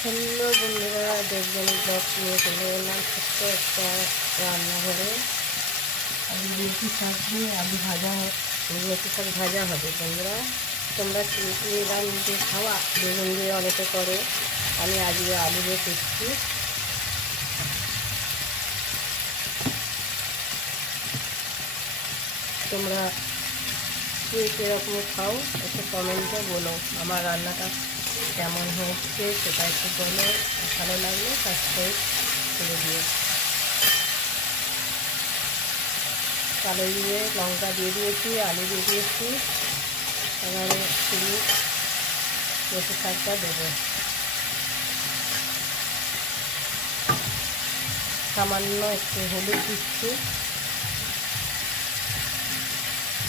Hello বন্ধুরা, দেখবেন blog নিয়ে চলে এলাম ছোট্ট একটা রান্নাঘরে। মেথি শাক দিয়ে আলু ভাজা, মেথি শাক ভাজা হবে। বন্ধুরা, তোমরা কি রান্না খাওয়া বেগুন দিয়ে অনেকে করো, আমি আজকে আলু দিয়ে করছি। তোমরা কে কীরকম খাও একটু কমেন্টে বলো। আমার রান্নাটা কেমন হচ্ছে সেটা একটু বলো। ভালো লাগলে সাবস্ক্রাইব করে দিও। কালো দিয়ে লঙ্কা দিয়ে দিয়েছি, আলু দিয়ে দিয়েছি। এবারে শুধু মেথি শাকটা দেবো। সামান্য একটু হলুদ দিচ্ছি।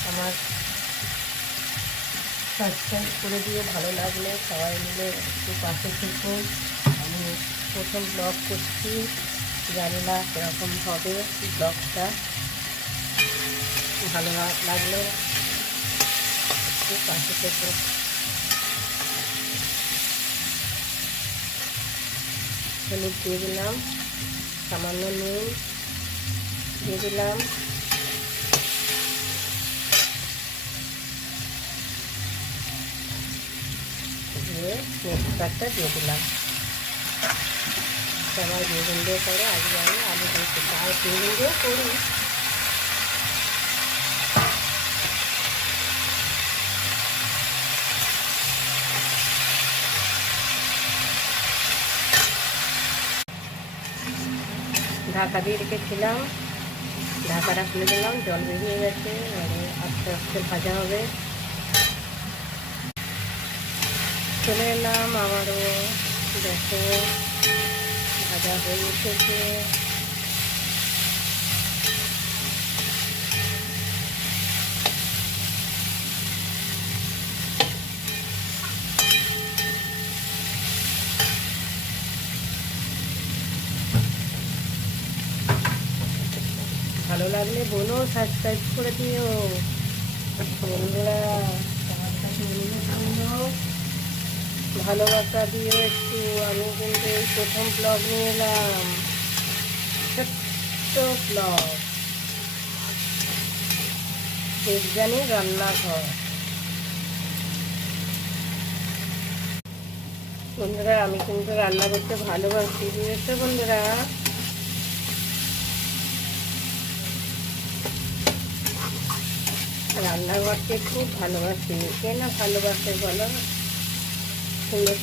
আমার সাবস্ক্রাইব করে দিয়ে ভালো লাগলে সবাই মিলে একটু পাশে থেকো। আমি প্রথম ব্লগ করছি, জানি না কীরকম হবে ব্লগটা। ভালো লাগলে একটু পাশে থেকো। হলুদ দিয়ে দিলাম, সামান্য নুন দিয়ে দিলাম, দিয়ে মেথি শাকটা দিয়ে দিলাম। সবাই বেগুন দিয়ে করে, আজকে আমি আলু দিয়েছি। আর বেগুন দিয়ে করি। ঢাকা দিয়ে রেখেছিলাম, ঢাকাটা খুলে দিলাম, জল বেরিয়ে গেছে। এবারে আস্তে আস্তে ভাজা হবে। চলে এলাম আবারও, দেখো ভাজা হয়ে এসেছে। ভালো লাগলে বলো, সাবস্ক্রাইব করে দিও বন্ধুরা। তোমার কাছে অনুরোধ করল, ভালোবাসা দিও একটু। আমি কিন্তু এই প্রথম ব্লগ নিয়ে এলাম, ছোট্ট ব্লগ, দেবযানী রান্নাঘর। বন্ধুরা, আমি কিন্তু রান্না করতে ভালোবাসি, বুঝেছো বন্ধুরা। রান্না করতে খুব ভালোবাসি, কে না ভালোবাসে বলো। সুন্দর